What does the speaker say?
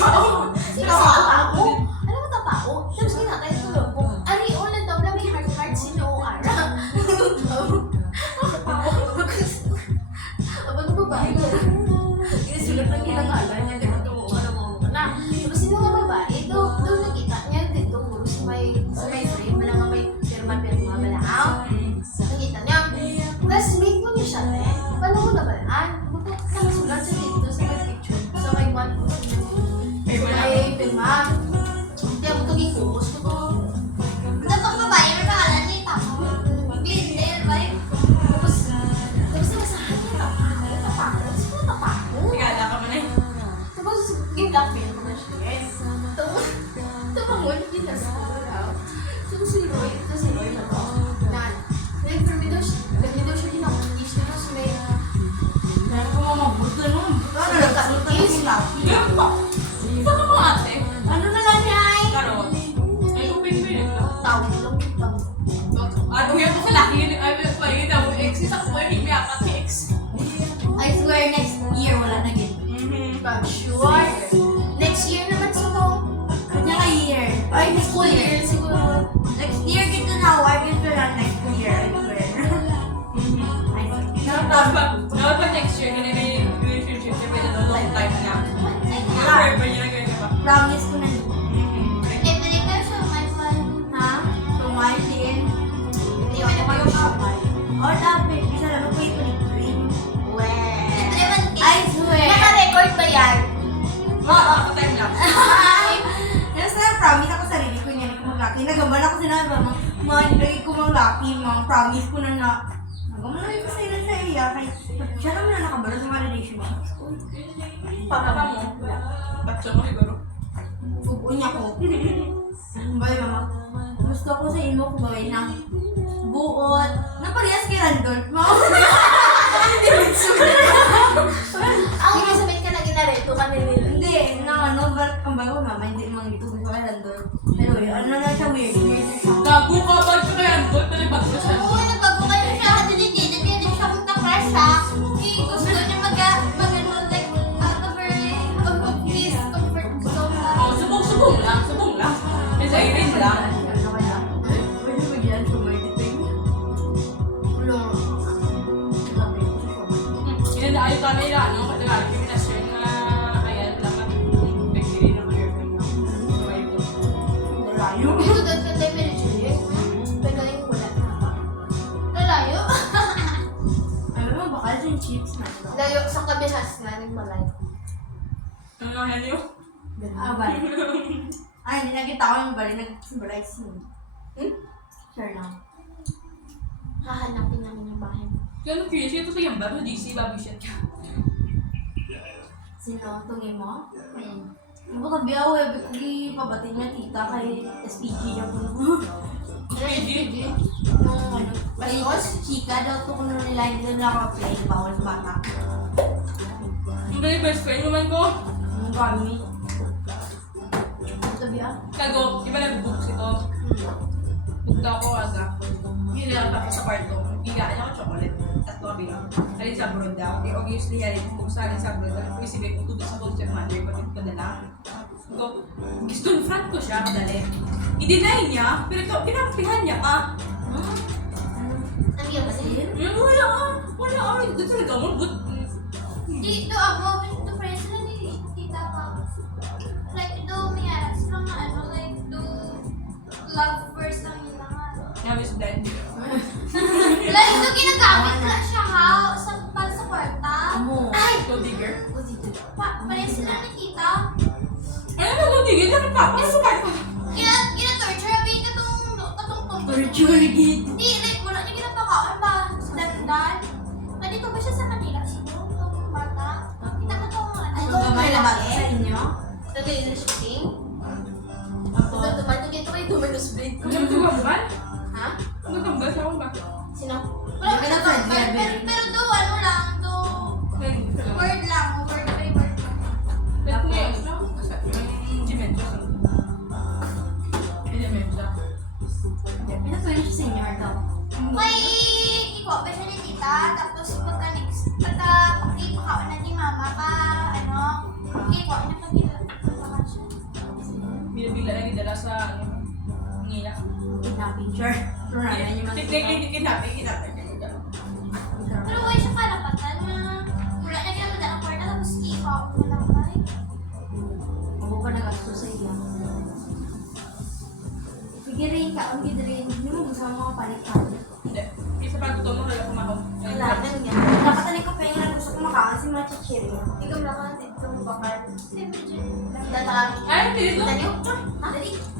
Sino sa tao? Ano ba tao? Tapos kinatay ko lang po. Ari, ulan daw na may heart sino ara. Aba nung babae ko. Ginasulat lang kinangalan niya. Dito mo na. Tapos sino nga babae? Doon nakita niya dito. Sa may frame. Wala nga may pirma-pirma. Malaaw. Nakita niya. Classmate mo niya siya eh. Paano mo nabalaan? Nakasulat siya dito sa may picture. Sa may one po. May pirma. Kaya mo itong ikubos ko to. Dapat babae, may pangalan niya tao. Glendale, ba yun? Tapos namasahan niya tapako. Tapos ko tapako. Nagala ka mo na eh. Tapos gin-blackmail ko na siya. Tumangon, ginasuro daw. So si Roy na to. Nag-permi daw siya ginakakis. Tapos may Meron ko mga buto nun. ano nagkakis. Ganun ba? Saan mo ate? Ano na lang niya ay? Karot. Ay, kupin mo yun. Tawag lang yung tawag. Ano yan ko sa laki yun? Ay, may daw. Ex, isa ko may may apat ni ex. I swear next year wala na gid. But sure. Next year naman sa to. Kanya ka year. Ay, school year siguro. Next year kita na I guess wala next year. I swear. I Dapat pa next year, ganun na yung relationship niya pwede na long time na. Forever niya na ganun ba? promise ko na. Every time siya my friend. Ha? Tumay din. Hindi mo na kayo kapal. Or dapat, isa lang ako yung green. I swear. Naka-record ba yan? Oo, time lang. Nasa promise ako sarili ko niya ko mag-lucky. Nagaban ako sinabi ba, nilagay ko mag-lucky, mga promise ko na na. Nagaman ko sa ilan sa iya. Kaya siya naman na nakabalo sa mga relationships ko. Papa mo. Batso mo siguro. Bubuo niya ko. Bye mama. Gusto ko sa imo ko gawin ng buot. Naparehas kay Randolph mo. Ang ibig sabihin ka na ginareto ka nila. Hindi, na ano, ang bago mama, hindi mga dito gusto kay Randolph. Pero yun, ano na siya weird siya. Gago ka ba? Ito kaya ang gold na nagbago siya. Oo, nagbago kayo siya. Hindi siya magka-crush ha. Gusto niya mag-ano, like, out of his comfort zone. Oh, subong lang. Subong lang. Kasi ayun lang. Ano kaya? Pwede mo dyan, sumay-diting. Wala. Sabi ko siya. Yun na ayaw kami na, ano, katagal kami na share na ayan, dapat nagsirin ng girlfriend niya. So, ayun. Lalayo. Dito doon ka tayo pinag-check. Pero yung wala na pa. Lalayo? Alam mo, baka yung chips na ito. Layo sa kabihas nga ng malay. Ano lang yan yun? Ah, bali. Ay, hindi nakita ko yung bali. Nag-symbolize mo. Sure lang. Hahanapin namin yung bahay mo. Yan, curious. Ito sa yung baro, GC, babi shit ka. Sino? Tungin mo? Ano ba kabiyaw eh? Bikugi pabatid niya tita kay SPG niya po. SPG? Nung ano? Kay chika daw to kung nila hindi nila ako-play. Bawal sa bata. Yung very best friend naman ko. Ang kami. Sabi ah? Kago, di ba nag-books ito? Book daw ako aga. Hindi lang ako sa kwarto. Higaan niya ako chocolate. Tatlo kami lang. Alin sa abroad daw. Eh, obviously, alin kung sa alin sa abroad. Kung isipin ko tubig sa culture mother, pati ko padala. So, gusto in front ko siya, kadali. I-deny niya, pero ito, pinampihan niya ka. Ano yung kasi? Wala ka. Wala ka. Ito talaga mo, but... Dito ako, ito friends na ni tita pa. Like, ito may aras lang na ano, like, do love first lang yung mga ano. Now is dead. Like, ito ginagamit na siya ha, para sa kwarta. Amo. Ay! Gold digger. Parehas sila ni tita. Ano ba gold digger? Dapat pa. Ano sa kwarto? Gina-torture, abi, katong Torture gid. Hindi, like, wala niya ginapakaon ba sa dandan. Nandito ba siya sa Manila? Siguro, itong bata. Kita ko itong ano. Ay, kung may labag sa inyo? Tagay na shooting? Ito tumatog ito kayo Domino's blade ko. Ano ba ba? Ha? Ano ba ba? Saan ba? Sino? Wala Hindi ka na friend, pero do, ano lang, do, word lang, word by word lang. Let me ask you. Dementia. Dementia. Pinapwede siya sa inyo, Arto. May ikuha ba siya ni tita, tapos pagka ipakawan na ni mama ka, ano, ikuha niya pag picture. Pero na niya man. Kinapin. Pero wala siya karapatan na wala na ginamit ang kwarta tapos i-pop mo lang ba rin. Ako pa nag-asto sa iya. Pigirin ka, ang gidirin. Hindi mo gusto mga palit-palit. Hindi. Isa pa gusto mo, wala kumahaw. Wala, ganun yan. Nakatanig ko pa yung gusto ko makaon si Machichiri. Ikaw lang ka, ito mo bakal. Siyempre dyan. Data. Ay, hindi Kita ko. niyo? Ha? Dali.